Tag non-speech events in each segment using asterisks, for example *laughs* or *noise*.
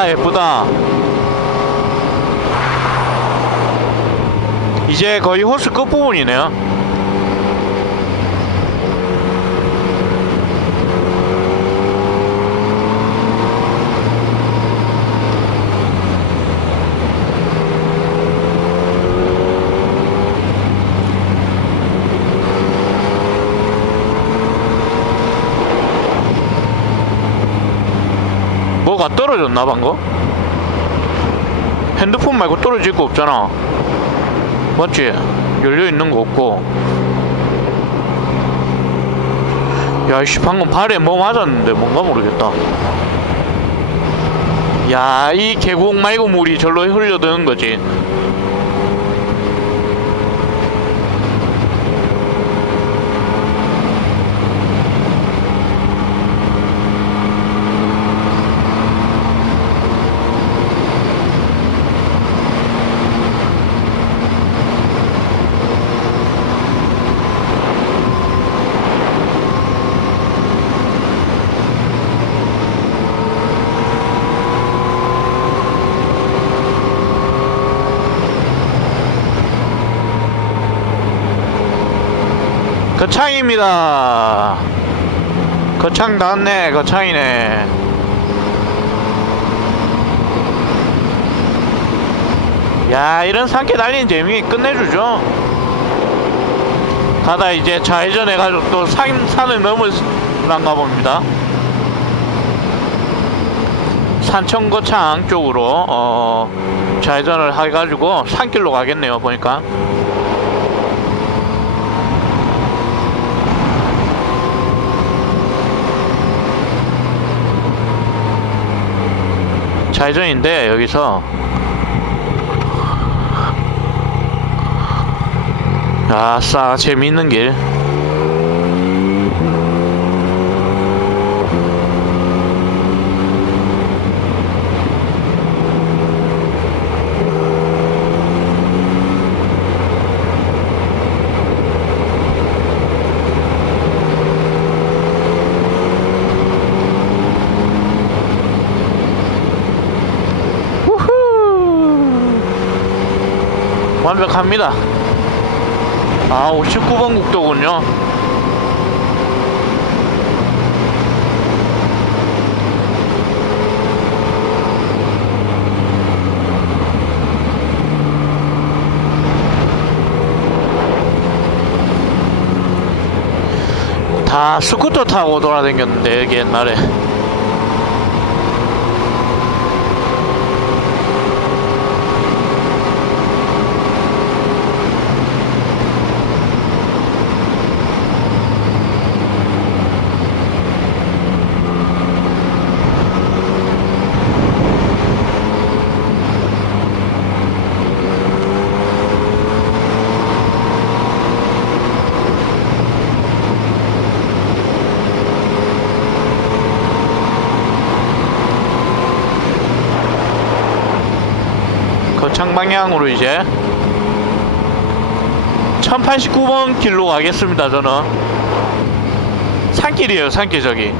야 예쁘다. 이제 거의 호스 끝부분이네요 뭐가 떨어졌나 방금? 핸드폰 말고 떨어질 거 없잖아 맞지? 열려있는 거 없고 야이씨 방금 발에 뭐 맞았는데 뭔가 모르겠다 야 이 계곡 말고 물이 절로 흘려드는 거지 거창입니다. 거창 닿네, 거창이네. 야, 이런 산길 달리는 재미 끝내주죠. 가다 이제 좌회전해가지고 또 산, 산을 넘으란가 봅니다. 산천 거창 쪽으로, 어, 좌회전을 해가지고 산길로 가겠네요, 보니까. 좌회전인데 여기서 아싸 재미있는 길 완벽합니다. 아 59번 국도군요. 다 스쿠터 타고 돌아다녔는데 여기 옛날에 창 방향으로 이제 1089번 길로 가겠습니다 저는. 산길이에요 산길 저기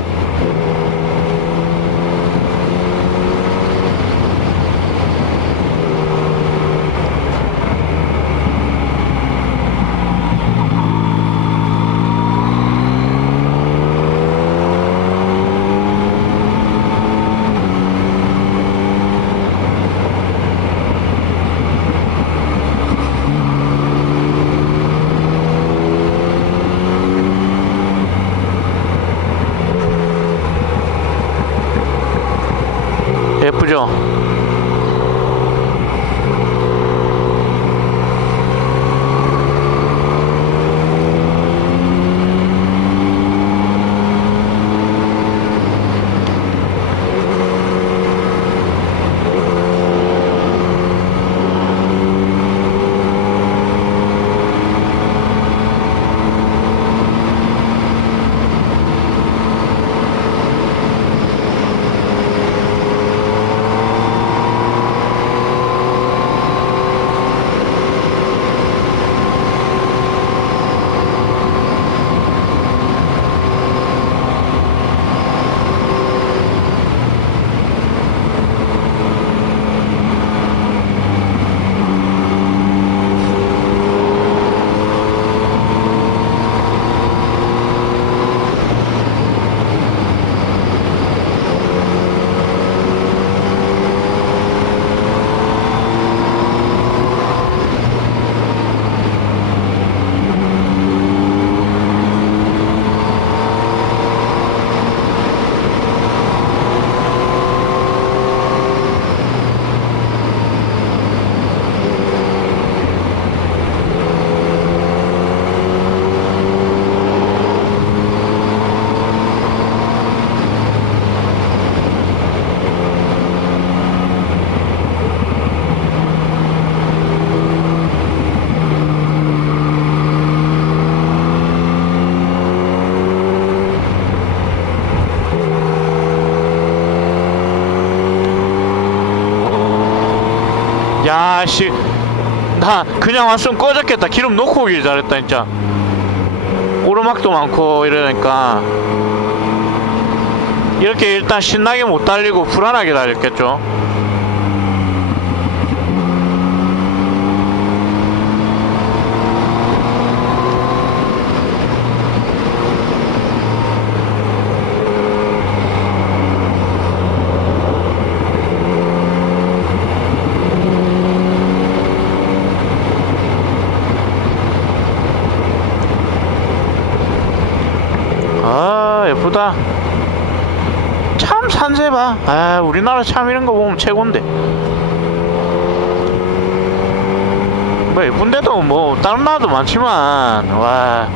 아씨. 나 그냥 왔으면 꺼졌겠다. 기름 놓고 오길 잘했다 진짜. 오르막도 많고 이러니까. 이렇게 일단 신나게 못 달리고 불안하게 달렸겠죠 아 예쁘다 참 산세 봐. 아 우리나라 참 이런 거 보면 최고인데. 뭐 예쁜데도 뭐 다른 나라도 많지만 와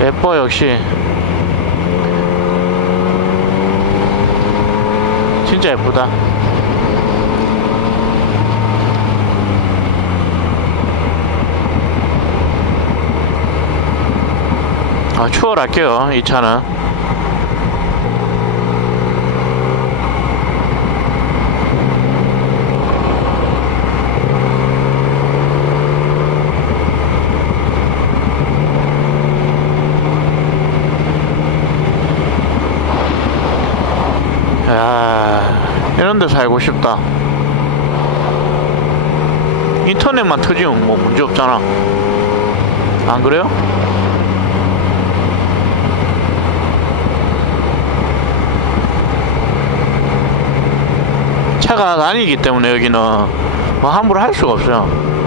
예뻐 역시. 진짜 예쁘다. 아 추월할게요 이 차는. 야 이런 데 살고 싶다. 인터넷만 터지면 뭐 문제 없잖아. 안 그래요? 차가 다니기 때문에 여기는 뭐 함부로 할 수가 없어요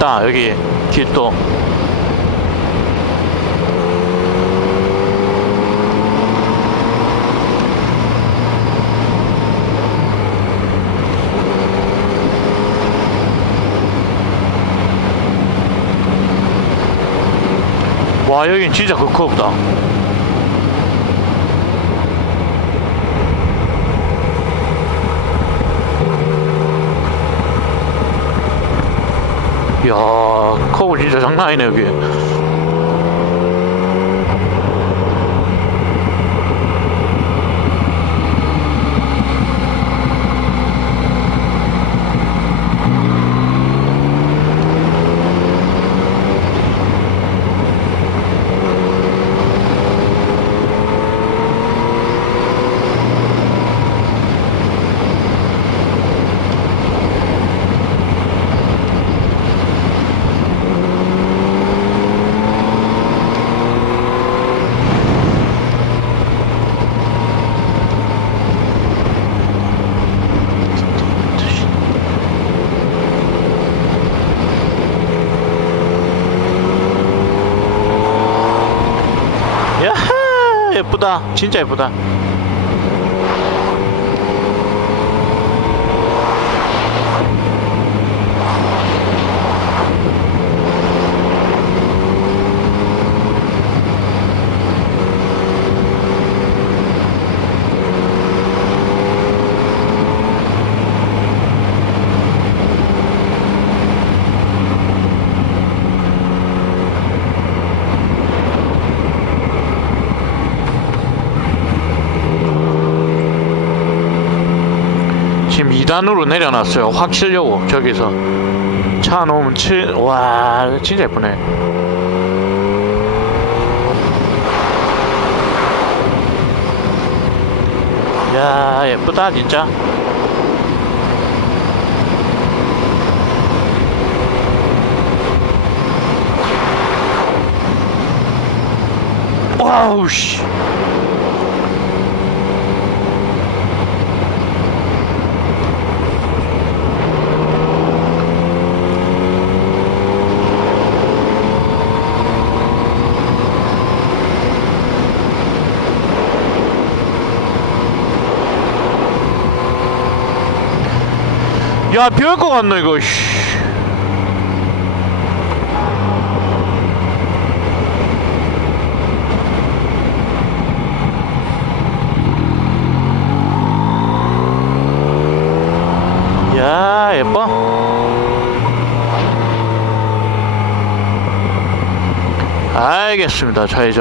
너무 좁다 여기 길도. 와 여긴 진짜 그거 없다 이야 커브 진짜 장난 아니네 여기 야하 예쁘다. 진짜 예쁘다 지금 2단으로 내려놨어요. 확 치려고 저기서. 차 놓으면 치... 와 진짜 예쁘네. 야 예쁘다 진짜. 와우 씨 야, 비 올 것 같네 이거, 씨. 야, 예뻐? 알겠습니다, 자 이제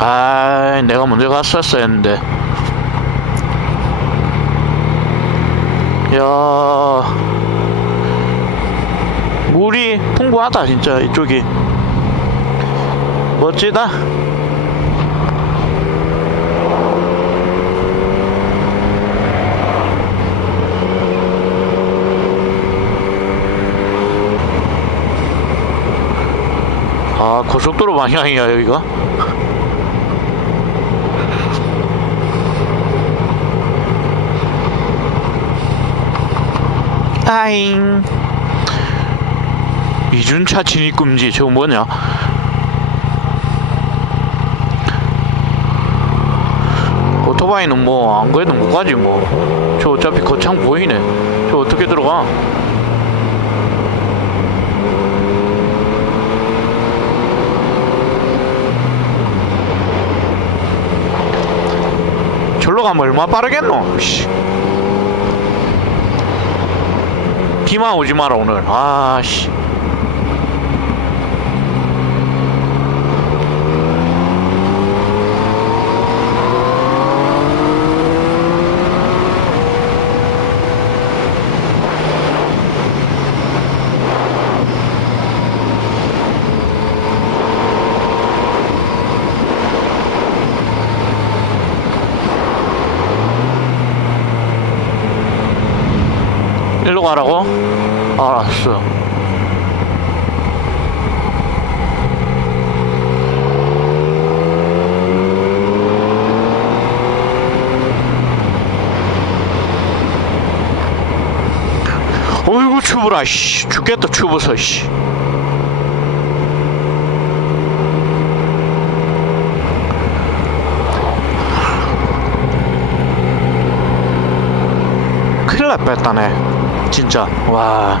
아 내가 먼저 갔었어야 했는데. 야. 물이 풍부하다 진짜 이쪽이. 멋지다. 아 고속도로 방향이야 여기가 아잉 이준차 진입금지 저거 뭐냐? 오토바이는 뭐 안 그래도 못 가지 뭐 저 어차피 거창 보이네. 저 어떻게 들어가? 절로 가면 얼마 빠르겠노? 씨. 비만 오지 마라 오늘. 아씨 일로 가라고? 알았어. 추부라 씨. 죽겠다 추부서 씨. 큰일 날 뻔했다네. 진짜. 와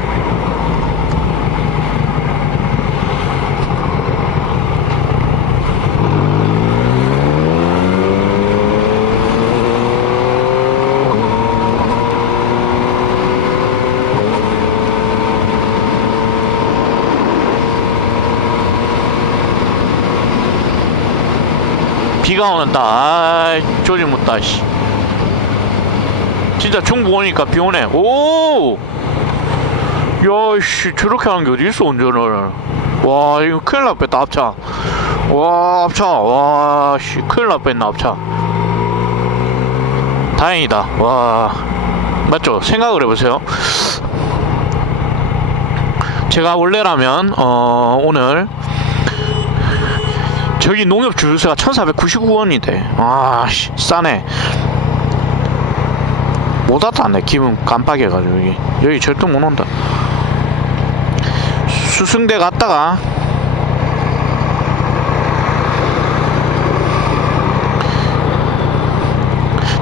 비가 오는다 아이 조지 못다 씨 진짜 중부 오니까 비 오네. 오! 야, 씨, 저렇게 하는 게 어디 있어, 운전을. 와, 이거 큰일 날 뺐다, 앞차. 와, 앞차. 와, 씨, 큰일 날 뺐나, 앞차. 다행이다. 와. 맞죠? 생각을 해보세요. 제가 원래라면, 어, 오늘, 저기 농협 주유소가 1499원이 돼. 아, 씨, 싸네. 못 왔다네 기분 깜빡해가지고 여기 여기 절대 못 온다 수승대 갔다가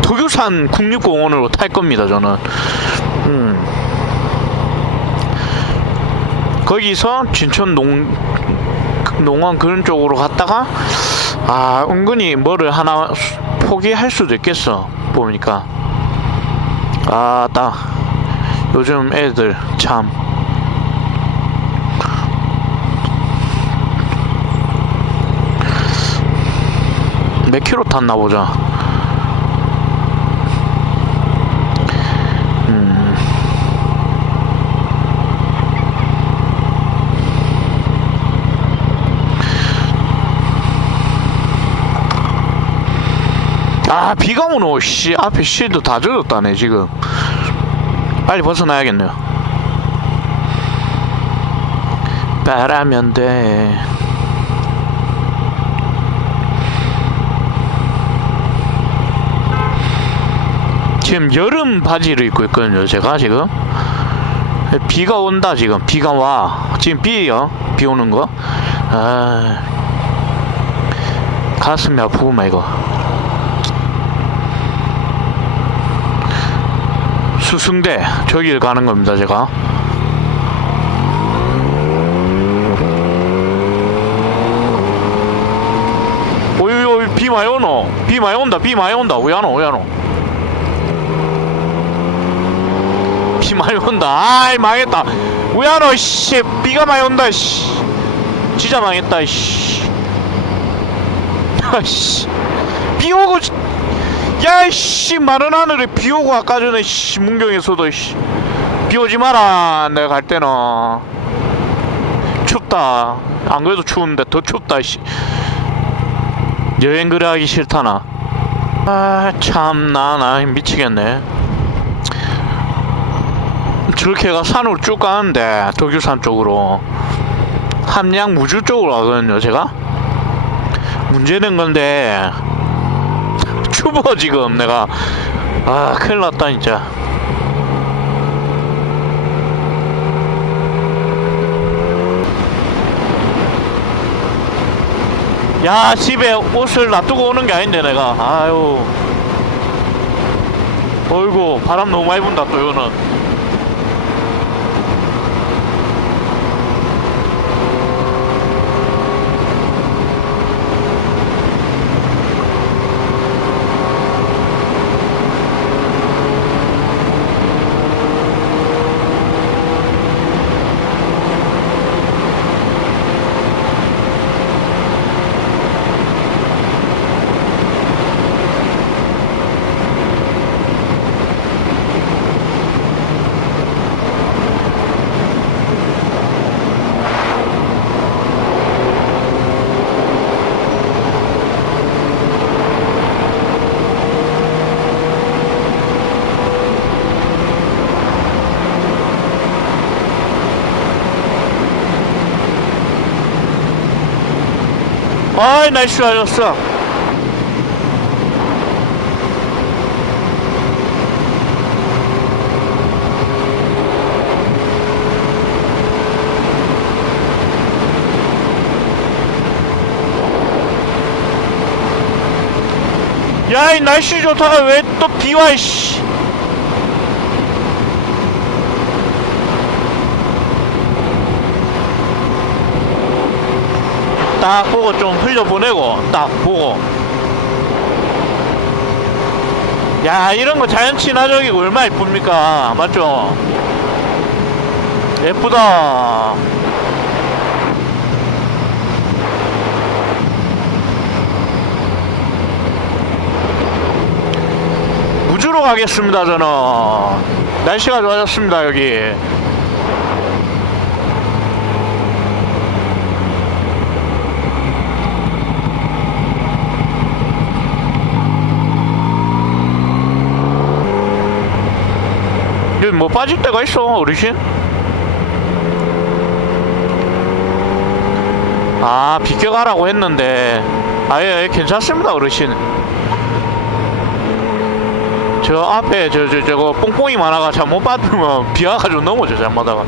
도교산 국립공원으로 탈 겁니다 저는 음. 거기서 진천 농 농원 그런 쪽으로 갔다가 아 은근히 뭐를 하나 포기할 수도 있겠어 보니까. 아따 요즘 애들 참. 몇 킬로 탔나 보자 아와 비가 오노 씨 앞에 실도 다 젖었다네 지금. 빨리 벗어나야겠네요. 바라면 돼. 지금 여름 바지를 입고 있거든요 제가 지금. 비가 온다 지금. 비가 와. 지금 비요. 비 오는 거. 아, 가슴이 아프구만 이거 수승대 저길 가는 겁니다 제가. 오이 비 많이 오노? 비 많이 온다 비 많이 온다. 왜 안 오? 왜 안 오? 비 많이 온다. 아이 망했다. 오? 씨. 비가 많이 온다 씨. 진짜 망했다 씨. *laughs* 아씨. 비 오고 지- 야이씨 마른 하늘에 비 오고 아까 전에 씨 문경에서도 씨. 비 오지 마라 내가 갈 때는. 춥다. 안 그래도 추운데 더 춥다 씨. 여행 그래 하기 싫다 나. 아 참 나 나 미치겠네. 저렇게 가 산으로 쭉 가는데 덕유산 쪽으로. 함양 무주 쪽으로 가거든요 제가. 문제는 건데 추워 지금 내가. 아 큰일 났다 진짜. 야 집에 옷을 놔두고 오는 게 아닌데 내가. 아유. 어이구 바람 너무 많이 분다 또 이거는 아이 날씨 좋아졌어. 야이 날씨 좋다가 왜 또 비와 씨 딱 보고 좀 흘려보내고 딱 보고. 야 이런 거 자연 친화적이고 얼마나 예쁩니까? 맞죠? 예쁘다. 무주로 가겠습니다 저는. 날씨가 좋아졌습니다 여기 여기 뭐 빠질 데가 있어 어르신? 아 비켜가라고 했는데. 아예 예, 괜찮습니다 어르신. 저 앞에 저 저 저거 뽕뽕이 많아가 잘못 받으면 *laughs* 비와가지고 넘어져 잘못하다가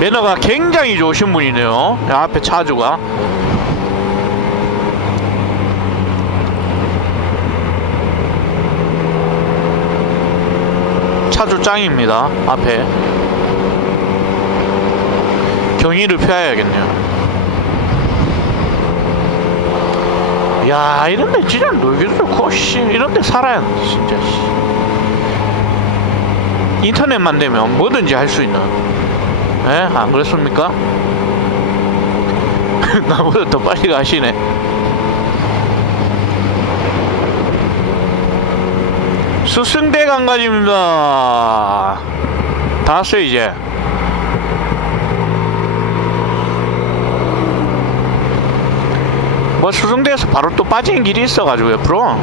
매너가 굉장히 좋으신 분이네요. 앞에 차주가 차주 짱입니다. 앞에 경의를 펴야겠네요. 야 이런데 진짜 놀기도 좋고 씨 이런데 살아야 돼 진짜 씨. 인터넷만 되면 뭐든지 할 수 있는. 에? 안 그렇습니까? *laughs* 나보다 더 빨리 가시네. 수승대 강가지입니다. 다 왔어요 이제. 뭐 수성대에서 바로 또 빠지는 길이 있어가지고 옆으로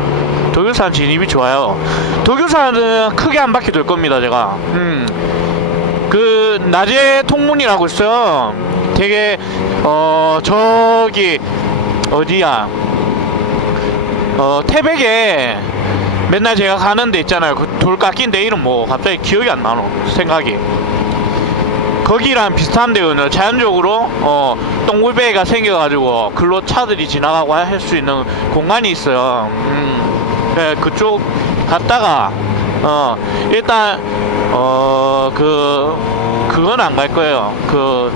도교산 진입이 좋아요. 도교산은 크게 한 바퀴 돌 겁니다 제가. 음. 그 낮에 통문이라고 있어요. 되게 어 저기 어디야? 어 태백에 맨날 제가 가는 데 있잖아요. 그 돌 깎인 데 이름 뭐 갑자기 기억이 안 나노 생각이. 거기랑 비슷한 데요. 자연적으로 어 똥굴배가 생겨가지고 글로 차들이 지나가고 할 수 있는 공간이 있어요. 음, 네, 그쪽 갔다가 어 일단 어 그 그건 안 갈 거예요. 그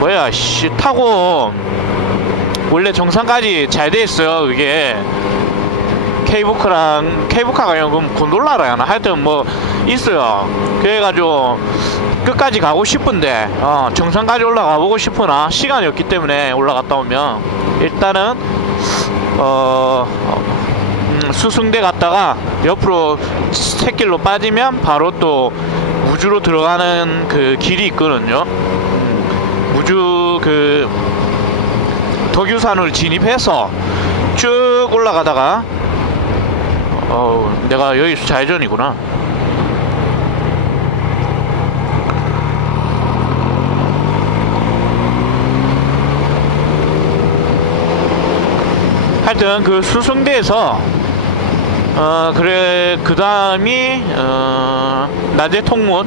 뭐야 씨 타고 원래 정상까지 잘 돼 있어요. 그게 케이블카랑 케이블카가 아니고 그럼 곤돌라라 하나 하여튼 뭐 있어요. 그래가지고 끝까지 가고 싶은데 어, 정상까지 올라가 보고 싶으나 시간이 없기 때문에 올라갔다 오면 일단은 어, 어, 음, 수승대 갔다가 옆으로 새길로 빠지면 바로 또 우주로 들어가는 그 길이 있거든요. 음, 우주 그 덕유산을 진입해서 쭉 올라가다가 어 내가 여기서 좌회전이구나. 하여튼 그 수성대에서 어 그래 그 다음이 어 낮에 통문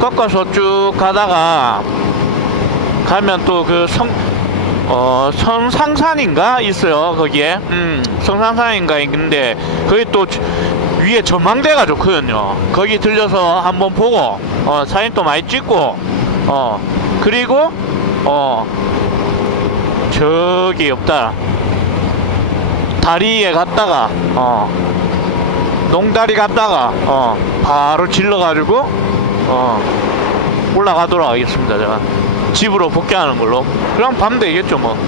꺾어서 쭉 가다가 가면 또 그 성 어 성상산인가 있어요 거기에. 음 성상산인가 있는데 거기 또 주- 위에 전망대가 좋거든요. 거기 들려서 한번 보고 어 사진 또 많이 찍고 어 그리고 어 저기 없다. 다리에 갔다가 어 농다리 갔다가 어 바로 질러가지고 어 올라가도록 하겠습니다 제가 집으로 복귀하는 걸로 그럼 밤 되겠죠 뭐이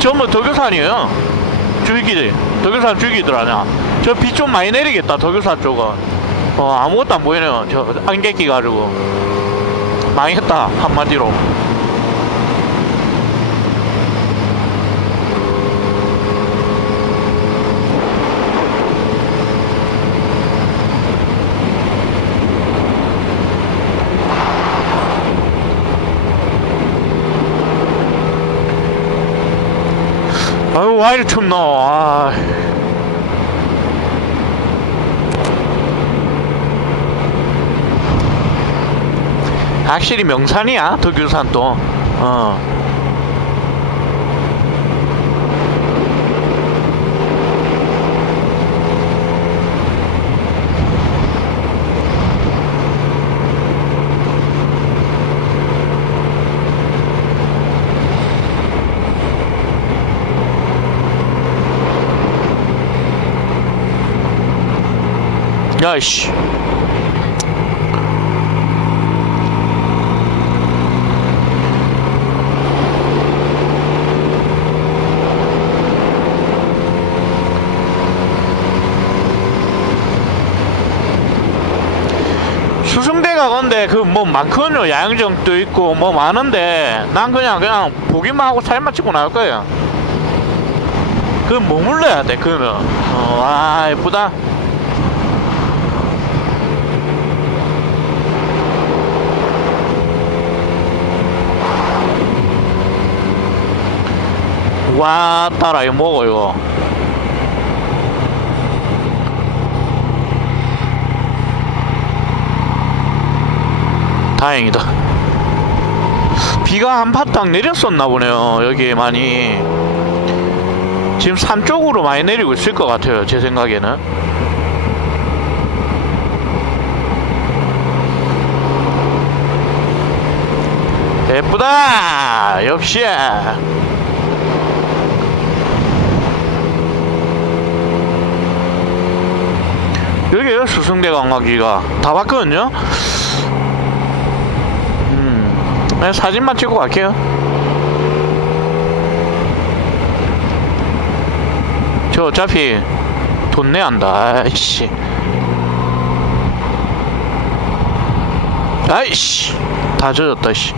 전부 덕유산이에요. 줄기들. 덕유산 줄기들 아니야. 저비 좀 많이 내리겠다, 덕유산 쪽은. 어, 아무것도 안 보이네요. 저 안개 끼가지고. 망했다, 한마디로. 아유, 와 이리 춥노. 아. 확실히 명산이야, 덕유산 또. 어. 야이씨. 건데 그 뭐 많거든요. 야영정도 있고 뭐 많은데 난 그냥 그냥 보기만 하고 사진만 찍고 나올 거예요. 그 머물러야 돼 그는 어 아 예쁘다. 와 따라 이거 먹어 이거 다행이다. 비가 한 파딱 내렸었나 보네요 여기 많이. 지금 산 쪽으로 많이 내리고 있을 것 같아요 제 생각에는. 예쁘다! 역시 여기에요 수승대 관광지가. 다 봤거든요? 음 그냥 사진만 찍고 갈게요. 저 어차피 돈 내야 한다 아이씨. 아이씨 다 젖었다 씨.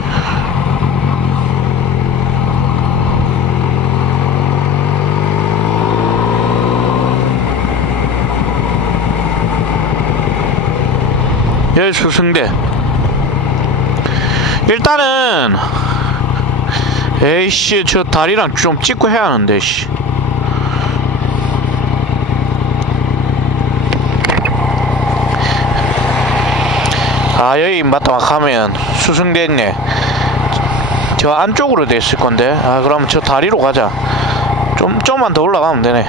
여수 승대. 일단은 에이씨 저 다리랑 좀 찍고 해야 하는데 씨. 아 여기 맞다 막 가면 수승대 있네. 저 안쪽으로 돼 있을 건데. 아 그러면 저 다리로 가자. 좀 좀만 더 올라가면 되네.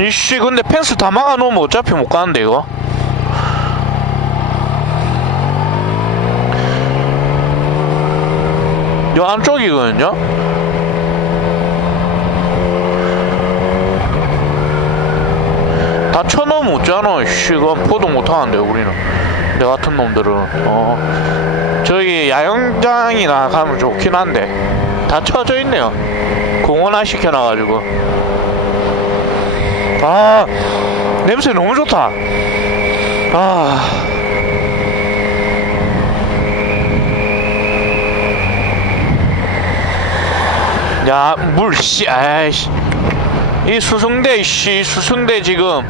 이씨 근데 펜스 다 막아 놓으면 어차피 못 가는데 이거 요 안쪽이거든요. 다 쳐놓으면 웃잖아 씨 그건 포도 못하는데 우리는. 내 같은 놈들은 어. 저기 야영장이나 가면 좋긴 한데 다 쳐져 있네요. 공원화 시켜놔가지고. 아 냄새 너무 좋다. 아 야, 물, 씨, 아이씨. 이 수승대, 씨, 수승대 지금